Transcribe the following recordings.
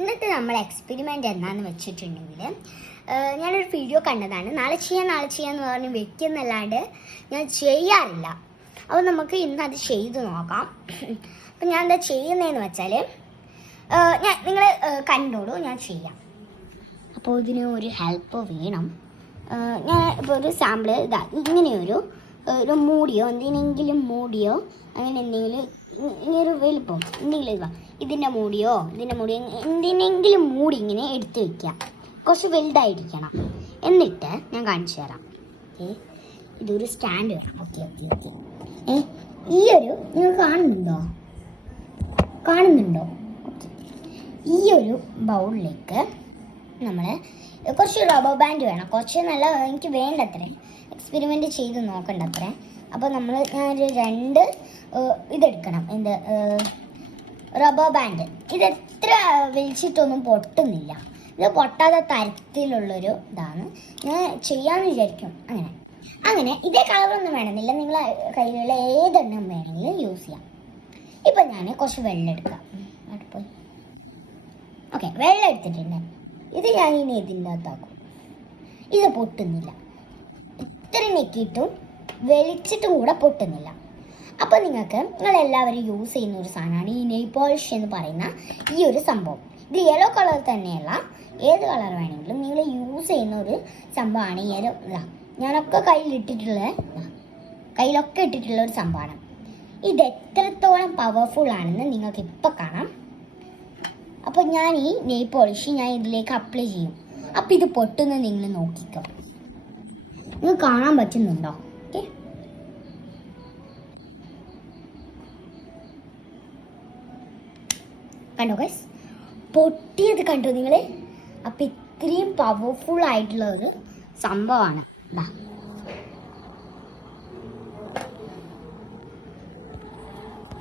ഇന്നത്തെ നമ്മൾ എക്സ്പെരിമെൻ്റ് എന്താണെന്ന് വെച്ചിട്ടുണ്ടെങ്കിൽ ഞാനൊരു വീഡിയോ കണ്ടതാണ്. നാളെ ചെയ്യാമെന്ന് പറഞ്ഞ് വെക്കുന്നല്ലാണ്ട് ഞാൻ ചെയ്യാറില്ല. അപ്പോൾ നമുക്ക് ഇന്ന് അത് ചെയ്ത് നോക്കാം. അപ്പം ഞാൻ എന്താ ചെയ്യുന്നതെന്ന് വെച്ചാൽ നിങ്ങൾ കണ്ടോളൂ, ഞാൻ ചെയ്യാം. അപ്പോൾ ഇതിന് ഒരു ഹെൽപ്പ് വേണം. ഞാൻ ഇപ്പോൾ ഒരു സാമ്പിൾ ഇങ്ങനെയൊരു മൂടിയോ മൂടിയോ അങ്ങനെ എന്തെങ്കിലും വലിപ്പം എന്തെങ്കിലും ഇതിൻ്റെ മൂടിയോ എന്തിനെങ്കിലും മൂടി ഇങ്ങനെ എടുത്ത് വയ്ക്കുക. കുറച്ച് വലുതായിരിക്കണം. എന്നിട്ട് ഞാൻ കാണിച്ചു തരാം. ഇതൊരു സ്റ്റാൻഡ് വേണം. ഓക്കെ. നിങ്ങൾ കാണുന്നുണ്ടോ? ഈ ഒരു ബൗളിലേക്ക് നമ്മൾ കുറച്ച് റബ്ബർ ബാൻഡ് വേണം. കുറച്ച് നല്ല എനിക്ക് വേണ്ടത്രേ, എക്സ്പെരിമെൻ്റ് ചെയ്ത് നോക്കണ്ടത്രേ. അപ്പോൾ ഞാനൊരു 2 ഇതെടുക്കണം. Rubber band. ഇതെത്ര വലിച്ചിട്ടൊന്നും പൊട്ടുന്നില്ല. ഇത് പൊട്ടാത്ത തരത്തിലുള്ളൊരു ഇതാണ്. ഞാൻ ചെയ്യാമെന്ന് വിചാരിക്കും. അങ്ങനെ ഇതേ കളറൊന്നും വേണമെന്നില്ല. നിങ്ങൾ കയ്യിലുള്ള ഏതെണ്ണം വേണമെങ്കിലും യൂസ് ചെയ്യാം. ഇപ്പം ഞാൻ കുറച്ച് വെള്ളം എടുക്കാം. പോയി. ഓക്കെ, വെള്ളം എടുത്തിട്ടുണ്ട്. ഇത് ഞാൻ ഇനി ഇതിൻ്റെ അകത്താക്കും. ഇത് പൊട്ടുന്നില്ല. ഇത്ര ഞെക്കിയിട്ടും വെളിച്ചിട്ടും കൂടെ പൊട്ടുന്നില്ല. അപ്പോൾ നിങ്ങളെല്ലാവരും യൂസ് ചെയ്യുന്ന ഒരു സാധനമാണ് ഈ നെയിൽ പോളിഷ് എന്ന് പറയുന്ന ഈ ഒരു സംഭവം. ഇത് യെല്ലോ കളർ തന്നെയല്ല, ഏത് കളർ വേണമെങ്കിലും നിങ്ങൾ യൂസ് ചെയ്യുന്ന ഒരു സംഭവമാണ് യെല്ലോ. ഞാനൊക്കെ കയ്യിലൊക്കെ ഇട്ടിട്ടുള്ള ഒരു സംഭവമാണ്. ഇത് എത്രത്തോളം പവർഫുൾ ആണെന്ന് നിങ്ങൾക്ക് ഇപ്പം കാണാം. അപ്പോൾ ഞാൻ ഈ നെയിൽ പോളിഷ് ഇതിലേക്ക് അപ്ലൈ ചെയ്യും. അപ്പോൾ ഇത് പൊട്ടുന്നത് നിങ്ങൾ നോക്കിക്കോ. നിങ്ങൾക്ക് കാണാൻ പറ്റുന്നുണ്ടോ? ഓക്കെ, കണ്ടോ ഗൈസ്? പൊട്ടിയത് കണ്ടോ നിങ്ങൾ? അപ്പം ഇത്രയും പവർഫുൾ ആയിട്ടുള്ള ഒരു സംഭവമാണ്.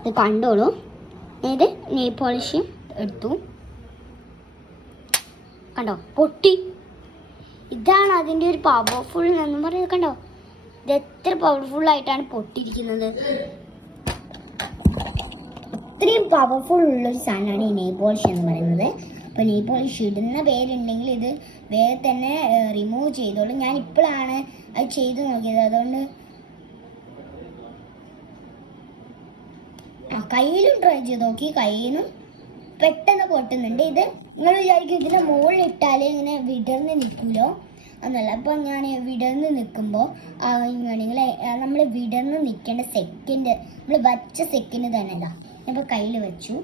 ഇത് കണ്ടോളൂ. ഇത് നെയിൽ പോളിഷ് എടുത്തു. കണ്ടോ? പൊട്ടി. ഇതാണ് അതിൻ്റെ ഒരു പവർഫുൾ എന്ന് പറയുന്നത്. കണ്ടോ? ഇത് എത്ര പവർഫുൾ ആയിട്ടാണ് പൊട്ടിയിരിക്കുന്നത്. അത്രയും പവർഫുൾ ഉള്ളൊരു സാധനമാണ് ഈ നെയിൽ പോളിഷ് എന്ന് പറയുന്നത്. അപ്പോൾ നെയിൽ പോളിഷ് ഇടുന്ന പേരുണ്ടെങ്കിൽ ഇത് വേറെ തന്നെ റിമൂവ് ചെയ്തോളൂ. ഞാൻ ഇപ്പോഴാണ് അത് ചെയ്ത് നോക്കിയത്. അതുകൊണ്ട് കയ്യിലും ട്രൈ ചെയ്ത് നോക്കി. കയ്യിലും പെട്ടെന്ന് പൊട്ടുന്നുണ്ട്. ഇത് നിങ്ങൾ വിചാരിക്കും ഇതിൻ്റെ മുകളിൽ ഇട്ടാൽ ഇങ്ങനെ വിടർന്ന് നിൽക്കുമല്ലോ എന്നല്ല. അപ്പോൾ ഞാൻ വിടർന്ന് നിൽക്കുമ്പോൾ നമ്മൾ വിടർന്ന് നിൽക്കേണ്ട സെക്കൻഡ്, നമ്മൾ വച്ച സെക്കൻഡ് തന്നെ ഇപ്പോൾ കയ്യിൽ വെച്ചു.